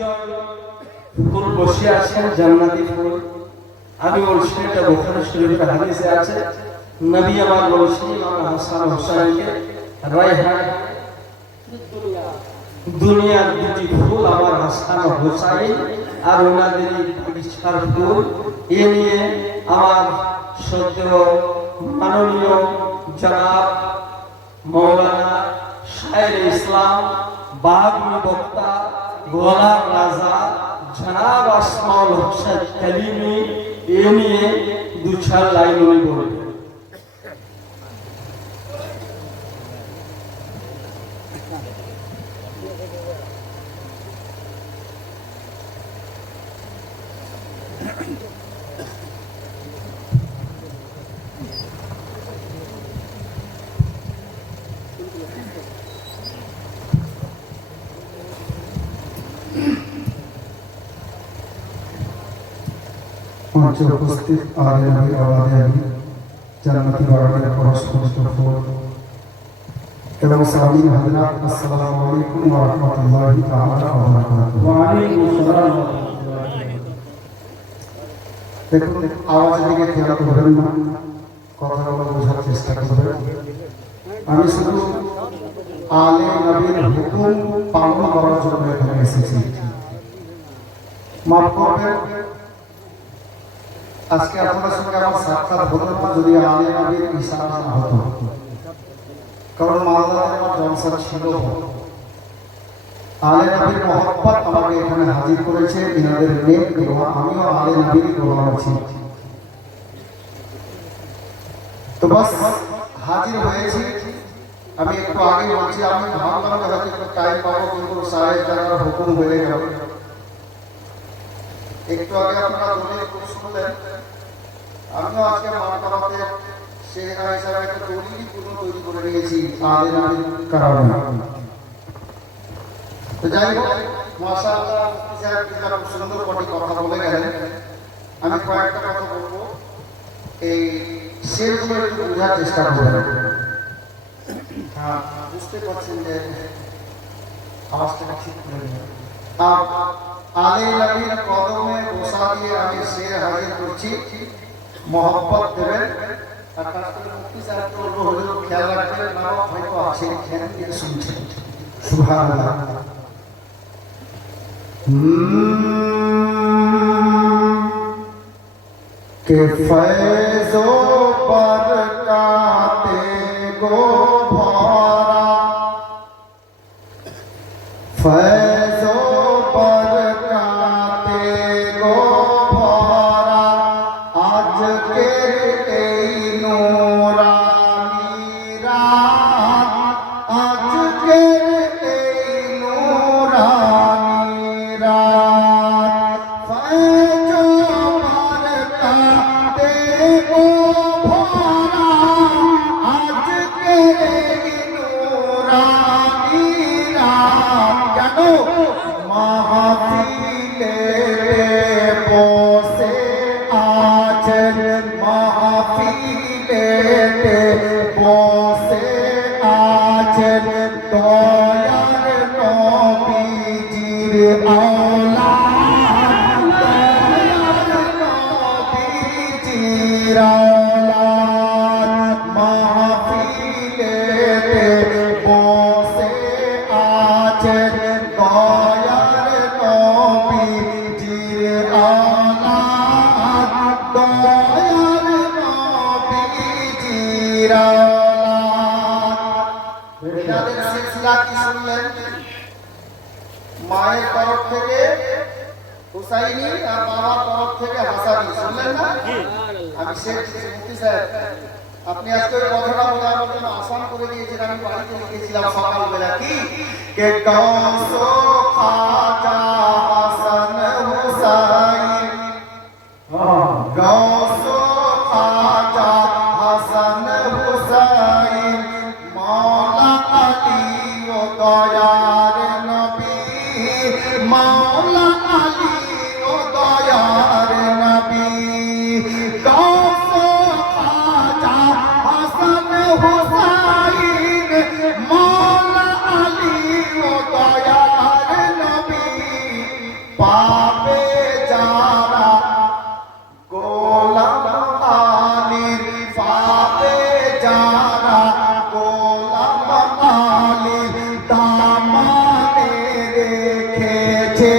দুইজন ফুল বসে আছেন জান্নাতি ফুল। আমি বলছি এটা বুখারী শরীফের হাদিসে আছে, নবী আমার বলছেন ইমাম হাসান হুসাইনকে রায়হান দুনিয়ার দুটি ফুল আমার হাসান হুসাইন আর ওনাদের ইচ্ছার ফুল। এ নিয়ে আমার শ্রদ্ধেয় মাননীয় জনাব মৌলানা শায়ের ইসলাম বাগনি বক্তা গোলাম রাজা জনাব আসমাউল হোসেন কালিমি এ নিয়ে দু চার লাইন উনি বলবেন। মঞ্চে উপস্থিত আলেম আওলাদ জান্নাতি বাগানের পরস্পরিত ফুল এবং সামিন হযরত আসসালামু আলাইকুম ওয়া রাহমাতুল্লাহি তাআলা ওয়া বারাকাতুহু। ওয়া আলাইকুম আসসালাম। দেখুন আওয়াজের দিকে খেয়াল করবেন না, কথাগুলো বোঝার চেষ্টা করবেন। আমি শুধু আলেম নবীর হুকুম পালন করার জন্য এখানে এসেছি। মাফ করবেন আজকে আপনাদের সঙ্গে আমার সাক্ষাৎ হতো না যদি আলেম নবীর ইশারা না হতো, কারণ মালদাতে আমার জলসা ছিল। আলেম নবীর মহব্বত আমাকে এখানে হাজির করেছে, ইনাদের নেক দোয়া, আমিও আলেম নবীর দোয়া আছি। তো বাস হাজির হয়েছি। আমি একটু আগে বলছি, আমি ভাবলাম যে হয়তো একটু টাইম পাবো, কিন্তু সাহেব যারা হুকুম হয়ে গেল। একটু আগে আপনারা দলিল খুব শুনলেন, আমিও আজকে মানকাবাতে শেখ হিসাবে একটা দলিলই পুরো তৈরি করে নিয়েছি আলেম নবীর কারণে। তো যাই হোক, মাশাআল্লাহ মুফতি সাহেব খুব সুন্দর করে কথা বলে গেলেন। আমি কয়েকটা কথা বলবো, এই শেরগুলো একটু বোঝার চেষ্টা করবেন। হ্যাঁ, বুঝতে পারছেন যে আওয়াজটা ঠিক করে নিন। আলেম নবীর কদমে বসা দিয়ে আমি শের হাজির করছি, মহব্বত দেবেন। আর কাজ করে মুফতি সাহেব বলবো হলো খেয়াল রাখবেন, নাম হয়তো আছে খেয়াল দিয়ে শুনছেন। সুবহানাল্লাহ। के फैज़ो बरकाते गो भरा, फैज़ो बरकाते गो भरा, आज के এই নূরানি রাত, आज के এই নূরানি রাত, फैज़ो बरकाते गो भरा, आज के এই নূরানি রাত। জানো মাহফিলে বসে আছেন, মাহফিলে বসে আছেন দয়ার নবীজির আওলাদ, দয়ার নবীজির আওলাদ। মাহফিলে বসে আছেন দয়ার নবীজির আওলাদ, দয়ার নবীজির আওলাদ। এনাদের সিলসিলা কি শুনলেন? মায়ের তরফ থেকে হুসাইনি আর বাবার তরফ থেকে হাসানি, শুনলেন না? আমি শেখ মুফতি সাহেব, আপনি আজকে ওই কথাটা বলে আমার জন্য আসান করে দিয়েছেন। আমি বাড়িতে লিখেছিলাম সকালবেলা কি কে গাউসো খাজা হাসান হুসাইন, গাউসো খাজা হাসান হুসাইন, মাওলা আলী ও দয়ার নবী, মাওলা আলী ও দয়ার নবী। গাউসো খাজা হাসান হুসাইন, মাওলা আলী ও দয়ার নবী, পাবে যারা গোলাম আলীর, পাবে যারা গোলাম আলীর দামানে রেখেছে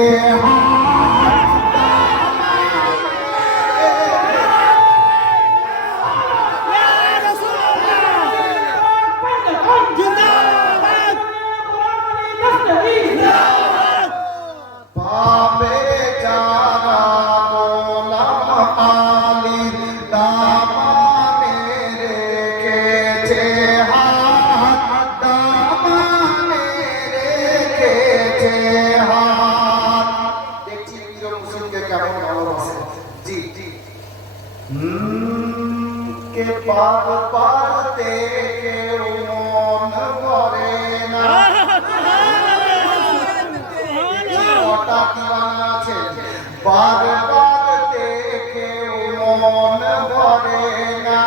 পাবে যারা গোলাম আলীর দামানে রেখেছে হাত, দামানে রেখেছে হাত। দেখছি প্রিয় মুসলিমকে কেমন ভালোবাসে। জি জি কে পার পারতে কেউ মন করে না, কটা দিওয়ানা আছে বারবার দেখেও মন ভরে না।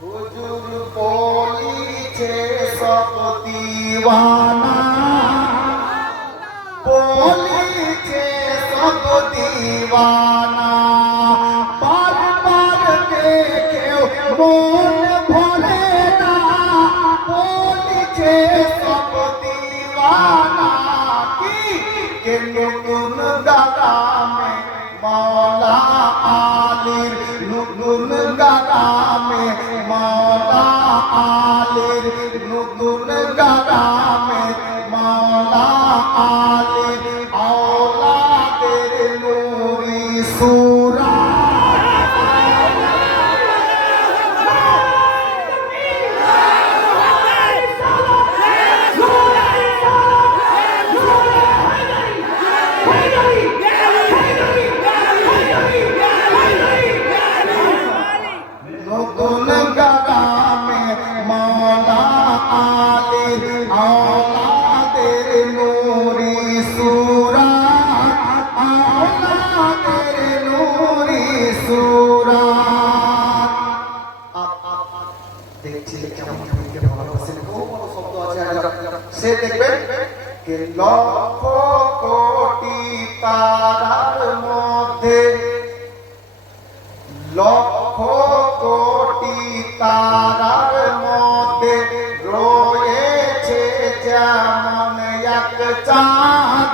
হুজুর বলিছে সব দিওয়ানা, বলিছে সব দিওয়ানা, বারবার দেখেও মন ভরে না, বলিছে সব দিওয়ানা। কি কে নতুন গারামে মৌলা আলীর, নতুন গারামে মৌলা আলীর, নতুন গারামে মৌলা আলীর আওলাদের নূরি সূরা। নতুন গারামে মৌলা আলীর আওলাদের নূরি সূরা, আওলাদের নূরি সূরা। দেখছি কেমন কেমন ভালোবাসেন, বহু বড় শব্দ আছে। সে দেখবেন কে লক্ষ কোটি তারার মধ্যে, লক্ষ কোটি তারার মধ্যে রয়েছে যেমন এক চাঁদ,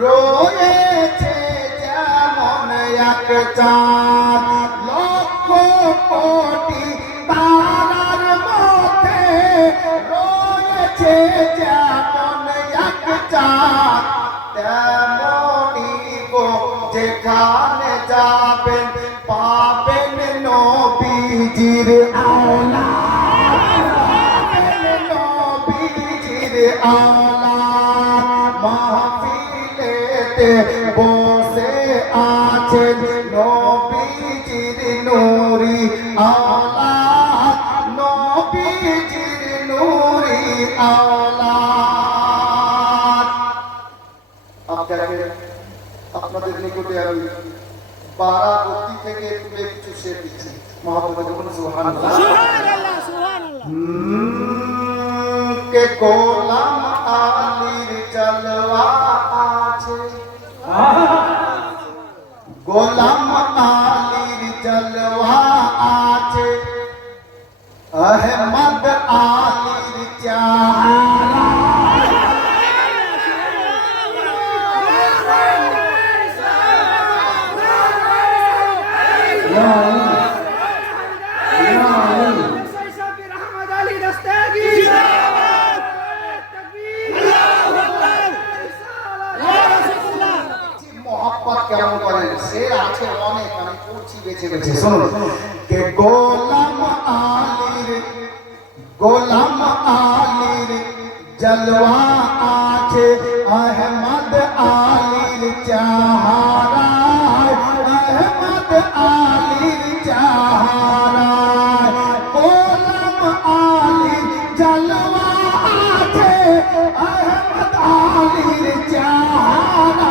রয়েছে যেমন এক চাঁদ। লক্ষ কোটি তারার মধ্যে রয়েছে যেমন এক চাঁদ, তেমনি গো যেখানে যাবেন পাবেন নবীজির আওলাদ, পাবেন নবীজির আওলাদ। মাহফিলেতে বসে আছেন নবীজির নূরি আওলাদ, নবীজির নূরি আওলাদ। আপনাদের নিকটে আমি বারাবতী থেকে তুলে কিছু শের দিচ্ছি। মহাপ্রভু বলুন সুবহানাল্লাহ, সুবহানাল্লাহ, সুবহানাল্লাহ। কে গোলাম আলীর জলওয়া আছে, গোলাম আলীর জলওয়া আছে, আহমদ আলীর চারা। কেমন করেন সে আছে অনেক, আমি পড়ছি বেছে বেছে। শুনুন কে গোলাম আলীর, গোলাম আলীর জলওয়া আছে, আহমদ আলীর চাহারা, আহমদ আলীর চাহারা। গোলাম আলীর জলওয়া আছে, আহমদ আলীর চাহারা।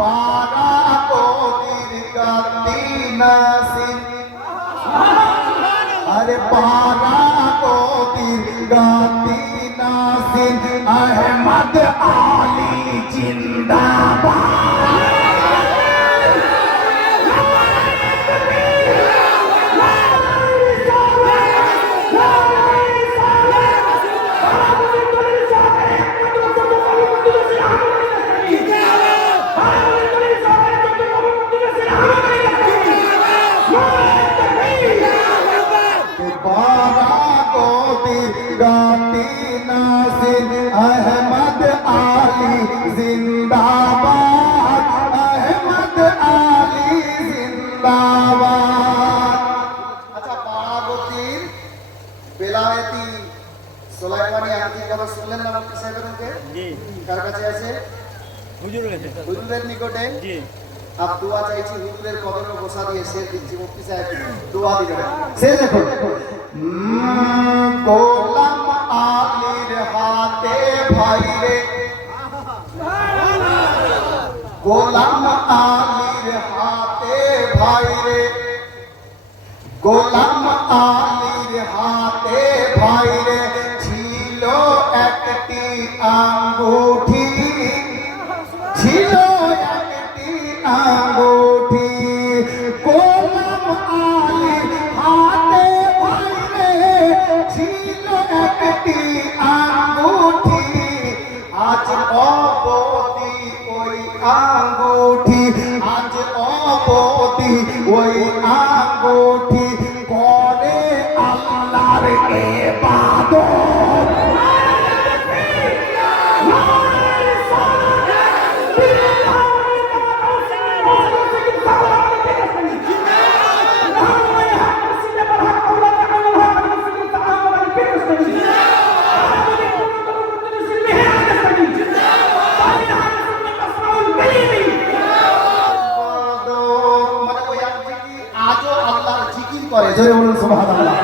পারা কোদির গাতি নাসির, अरे पारा को गाती नासिर अहमद आली जिंदा জিন্দাবাদ, আহমদ আলী জিন্দাবাদ। আচ্ছা, বারাবতীর বেলায়েতি সোলাইমানি আংটির কথা শুনলেন না মুফতি সাহেবের মুখে? জি। কার কাছে আছে? হুজুরের নিকটে। জি। আপ দোয়া চাইছি হুজুরের কদমে বসা দিয়ে শের দিচ্ছি, মুফতি সাহেব দোয়া দিবেন। শের দেখুন, গোলাম আলীর হাতে ভাই রে, গোলাম আলীর হাতে ভাই রে, গোলাম আলীর হাতে ভাই রে ছিল একটি আঙ্গুঠি, ছিল একটি আঙ্গুঠি। গোলাম আলীর হাতে ভাই রে ছিল একটি আঙ্গুঠি, আজ অবধি ওই আঙ্গুঠি, আজ অবধি ওই আঙ্গুঠি করে আল্লাহর ইবাদত। জোরে বলুন সুবহানাল্লাহ।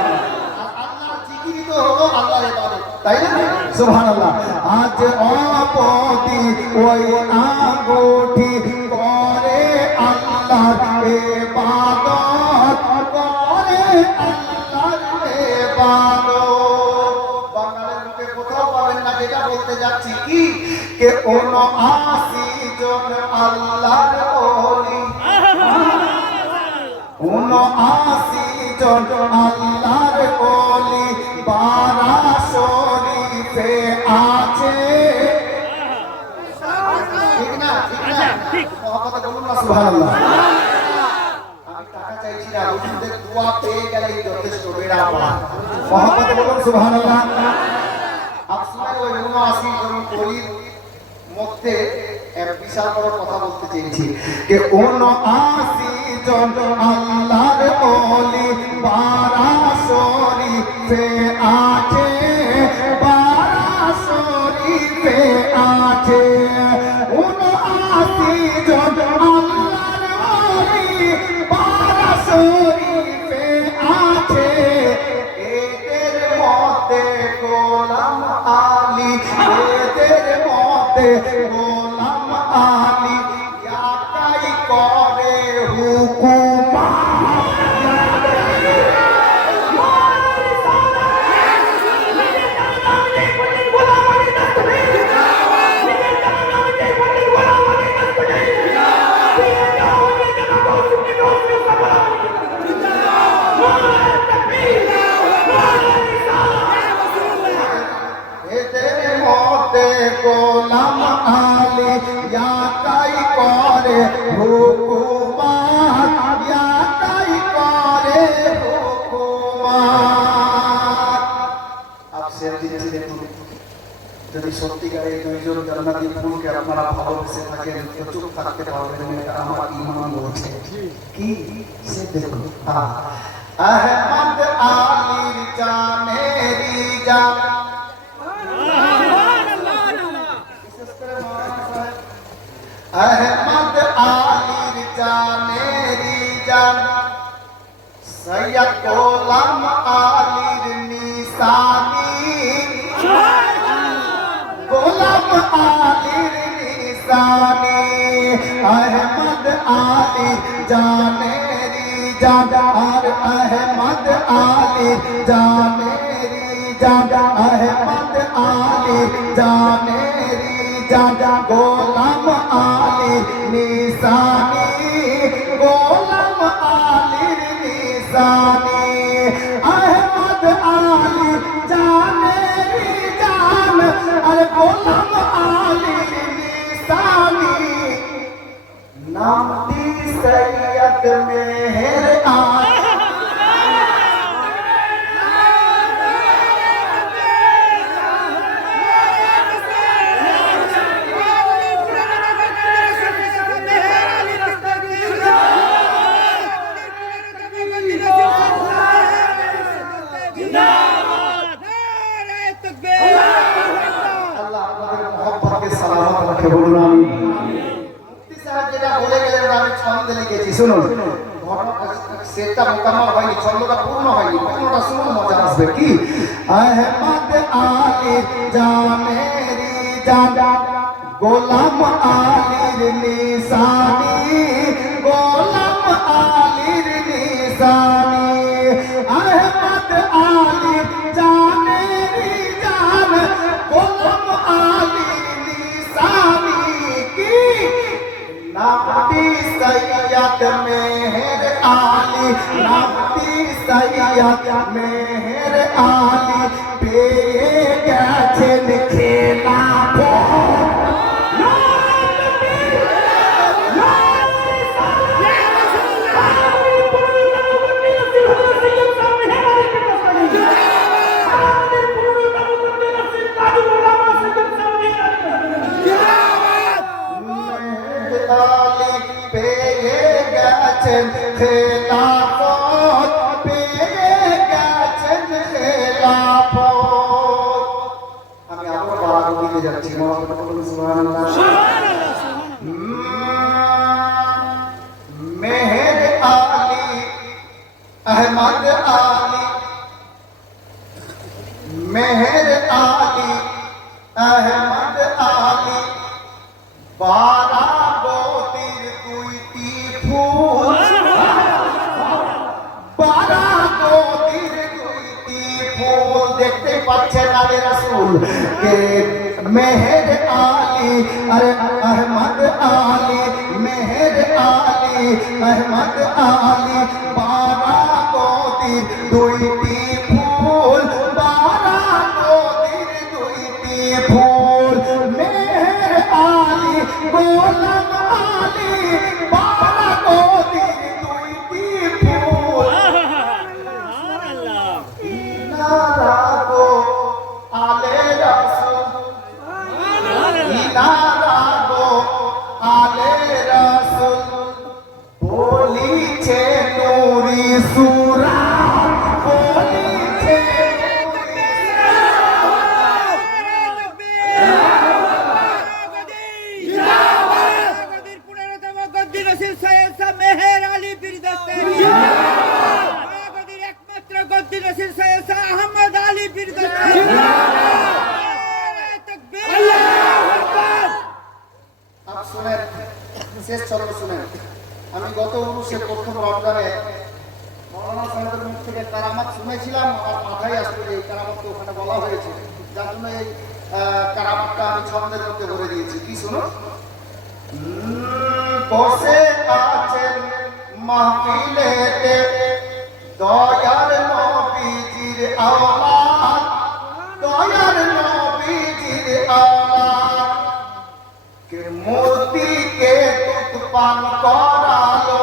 আল্লাহর জিকিরই তো হলো আল্লাহর ইবাদত, তাই না? সুবহানাল্লাহ। আজ অবধি ওই আঙ্গুঠি করে আল্লাহর ইবাদত, করে আল্লাহর ইবাদত। বাঙালির মুখে কোথাও পাবেন না যেটা বলতে যাচ্ছি, কি কে ৭৯ জন আল্লাহর ওলি, ৭৯ জন আল্লাহর ওলি বারা শরীফে আছে। ঠিক না? ঠিক না? কথা বলুন না সুবহানাল্লাহ। আমি টাকা চাইছি না, হুজুরদের দোয়া পেয়ে গেলেই যথেষ্ট, বেড়া পড়া। মহব্বতে বলুন সুবহানাল্লাহ। আপনারা ওই ৭৯ জন ওলির মধ্যে এক বিশাল বড় কথা বলতে চেয়েছি, যে ৭৯ জন আল্লাহর ওলি বারা শরীফে আছে, বারা শরীফে আছে। ৭৯ জন আল্লাহর ওলি বারা শরীফে আছে, এদের মধ্যে গোলাম আলী, এদের মধ্যে গোলাম আলী একাই করে হুকুমা। এদের মধ্যে গোলাম আলী একাই করে হুকুমাত, একাই করে হুকুমাত। আপসের দিচ্ছি দেখুন, যদি সত্যিকারে দুইজন জান্নাতি ফুলকে আপনারা ভালোবেসে থাকেন তো চুপ থাকতে পারবেন না, এটা আমার ঈমান বলছে। কি সে দেখুন, আহমদ আলীর জানেরি জান, আহমদ আলীর জানেরি জান, সৈয়দ গোলাম আলীর নিশানি, গোলাম আলীর নিশানি। আহমদ আলীর জানেরি জান, আর আহমদ আলীর জানেরি জান, আহমদ আলীর জানেরি জান, গোলাম আলীর নিশানি, গোলাম আলীর নিশানি। আহমদ আলীর জানেরি জান, আর গোলাম আলীর নিশানি। নামটি সৈয়দ মেহের আলী, মুফতি সাহেব যেটা বলে গেলেন ওটা আমি ছন্দে লিখেছি, শুনুন। সেটা মোকাম্মল হয়নি, ছন্দটা পূর্ণ হয়নি, পূর্ণটা শুনুন, মজা আসবে। কি আহমদ আলীর জানেরি জান, গোলাম আলীর নিশানি, গোলাম আলীর নিশানি, আহমদ আলীর জানেরি জান, গোলাম আলীর নিশানি। কি নামটি সৈয়দ মেহের আলী, নামটি সৈয়দ মেহের আলী, পেয়ে গেছেন খেলাফত। পেয়ে গেছেন খেলাফত, পেয়ে গেছেন খেলাফত। আমি আবার বাড়াবো দিতে যাচ্ছি, সুবহানাল্লাহ। মেহের আলী, আহমদ আলী, মেহের আলী, আহমদ আলী, বারাবতীর দুইটি ফুল, বারাবতীর দুইটি ফুল। দেখতে পাচ্ছেন আলে রাসূল কে মেহের আলী, আরে আহমদ আলী, মেহের আলী, আহমদ আলী, বারাবতীর দুইটি ফুল, বারাবতীর দুইটি ফুল। মেহের আলী, গোলাম আলী, বারাবতীর দুইটি ফুল। ইনারা গো আলে রাসূল, ইনারা গো আলে রাসূল, বলিছে নূরি সূরা, বলিছে নূরি মেহের আলী বীরদস্তের একমাত্র গদ্দি নসির সৈয়দ আহমদ আলী বীরদস্তের। আপ শুনেন, শেষ ছন্দ শুনেন। আমি গত উরুসে প্রথম রমজানে মৌলানা সাহেবের মুখ থেকে কারামাত শুনেছিলাম, আর মাথায় আসলে এই কারামাতটা ওখানে বলা হয়েছে, যার জন্য এই কারামাতটা আমি ছন্দের মধ্যে ভরে দিয়েছি। কি শুনুন। বসে আছেন মাহফিলেতে দয়ার নবীজির আওলাদ, দয়ার নবীজির আওলাদ, কে মূর্তিকে দুধ পান করালো।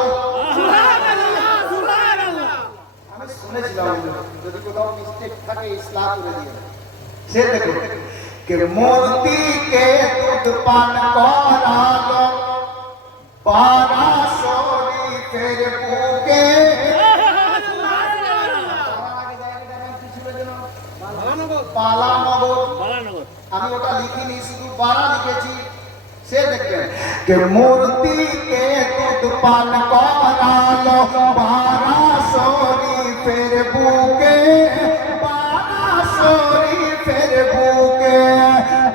আমি শুনেছিলাম, যদি কোথাও মিস্টেক থাকে ইসলাম করে দিয়ে। সে দেখো, কে মূর্তিকে দুধ পান করালো, পারা শরীফের বুকে। পালানগর, আমি ওটা লিখিনি, শুধু পারা লিখেছি। সে দেখবেন কে মূর্তিকে দুধ পান করালো, পারা শরীফের বুকে, পারা শরীফের বুকে।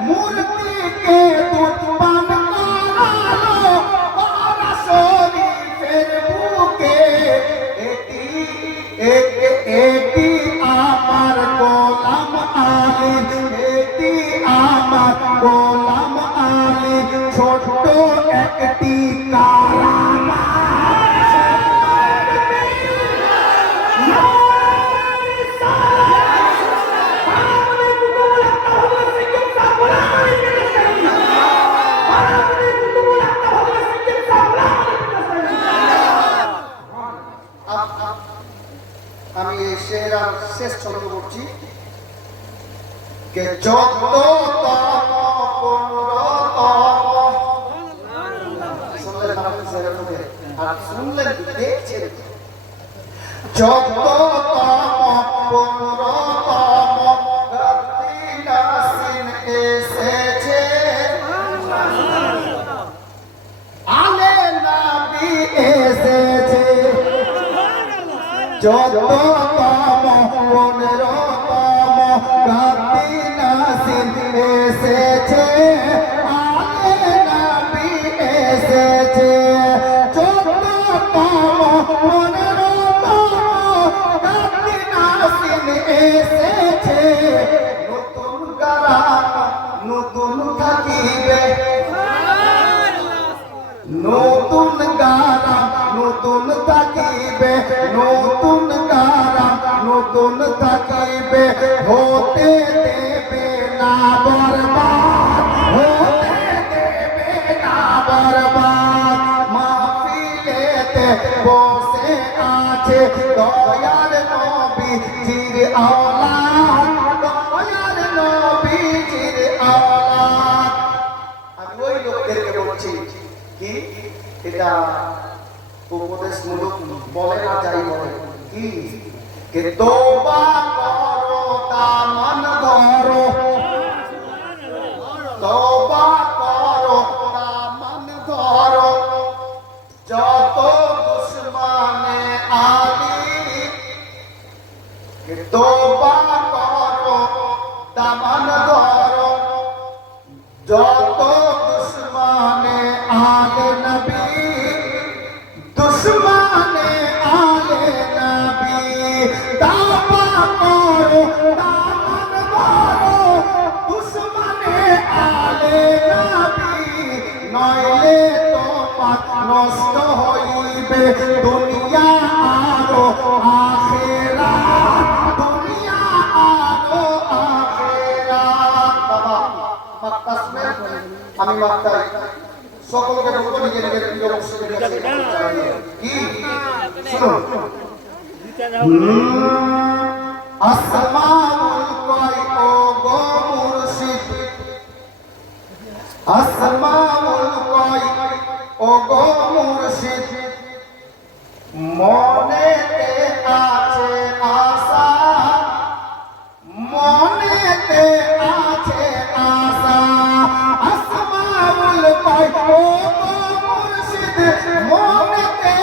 মূর্তিকে দুধ পান করালো, পারা শরীফের বুকে। এটি আমার গোলাম আলী, এটি আমার গোলাম আলী, ছোট্ট একটি কারামা। আমি এই শেরার শেষ ছন্দ করছি। কে যত শুনলেন, দেখছেন, যত এসেছে যততম 15তম রাতি নাসিন এসেছে আলে নবী এসেছে যততম 15তম রাতি নাসিন এসেছে নতুন গারাম নতুন থাকিবে নতুন গারাম নতুন থাকিবে নতুন গারাম নতুন থাকিবে হতে দেবে না বরবাদ হতে দেবে না বরবাদ মাহফিলেতে বসে আছে দয়ার নবী জির আওলাদ দয়ার নবী জির আওলাদ আমি ওই লোকদেরকে বলছি কি এটা উপদেশমূলক বলে না যাই বলে কি কে তোবা করো দামান ধরো তোবা করো দামান ধরো যত দুশ্মনে আলী কে তোবা করো দামান ধরো যত দুশ্মনে আলে নবী দুশ্মনে আলে নবী দাবা করো দামন ধরো দুশ্মনে আলে নবী নইলে তোমার নষ্ট হইবে দুনিয়া আরো আখিরাত দুনিয়া আরো আখিরাত বাবা মাক্তাসমে আমি মাক্তাই সকলকে বলবো নিজের নিজের প্রিয় মুসলিমের কাছে কি শুনুন আসমাউল কয় ও গো মুর্শিদ আসমাউল কয় ও গো মুর্শিদ মনেতে আছে আশা মনেতে আছে আশা আসমাউল কয় ও গো মুর্শিদ মনেতে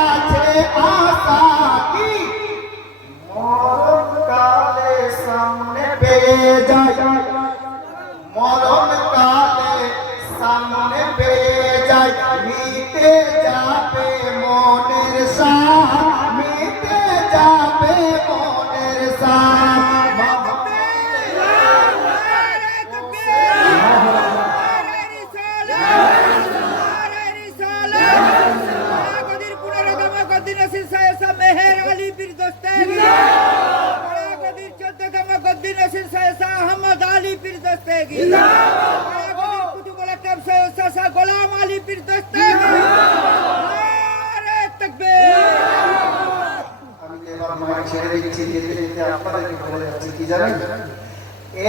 আছে আশা কি মরণ কালে সামনে পেয়ে যায় মরণ কালে সামনে পেয়ে যায় মিটে যাবে মনের সাথ মিটে যাবে মনের সাথ मेहर अली पीर दस्तगी गदीर 14तम गद्दी नसीर सायसा अहमद अली पीर दस्तगी गदीर कुतुबुल अकरम सायसा गुलाम अली पीर दस्तगी नारे तकबीर আমি এবার মাইক ছেড়ে দিচ্ছি যেতে যেতে আপনাদেরকে বলে যাচ্ছি কি জানেন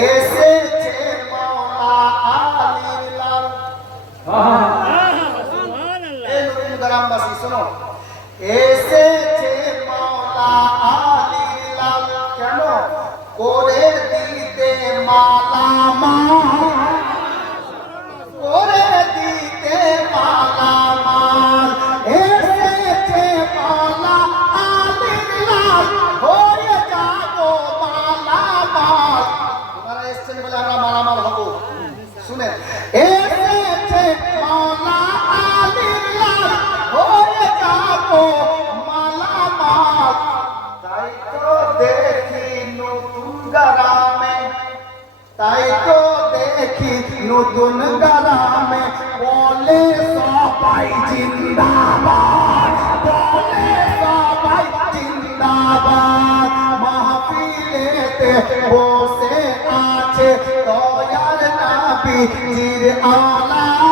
এসেছে মাওলা আলীর লাল সুবহানাল্লাহ এই নতুন গ্রামবাসী শোনো এসেছে মাওলা আলীর লাল কেন করে দিতে মালা করে দিতে মালা এসেছে মাওলা আলীর লাল হয়ে যাবো মালামাল তোমরা এসেছেন বলে আমরা মালামাল হব শুনেন এসেছে মাওলা আলীর লাল হয়ে যাবো মালামাল তাই তো দেখি নতুন গ্রামে তাই তো দেখি নতুন গ্রামে বলে সবাই জিন্দাবাদ বলে সবাই জিন্দাবাদ মাহফিলেতে বসে আছে দয়ার নবী জির আওলাদ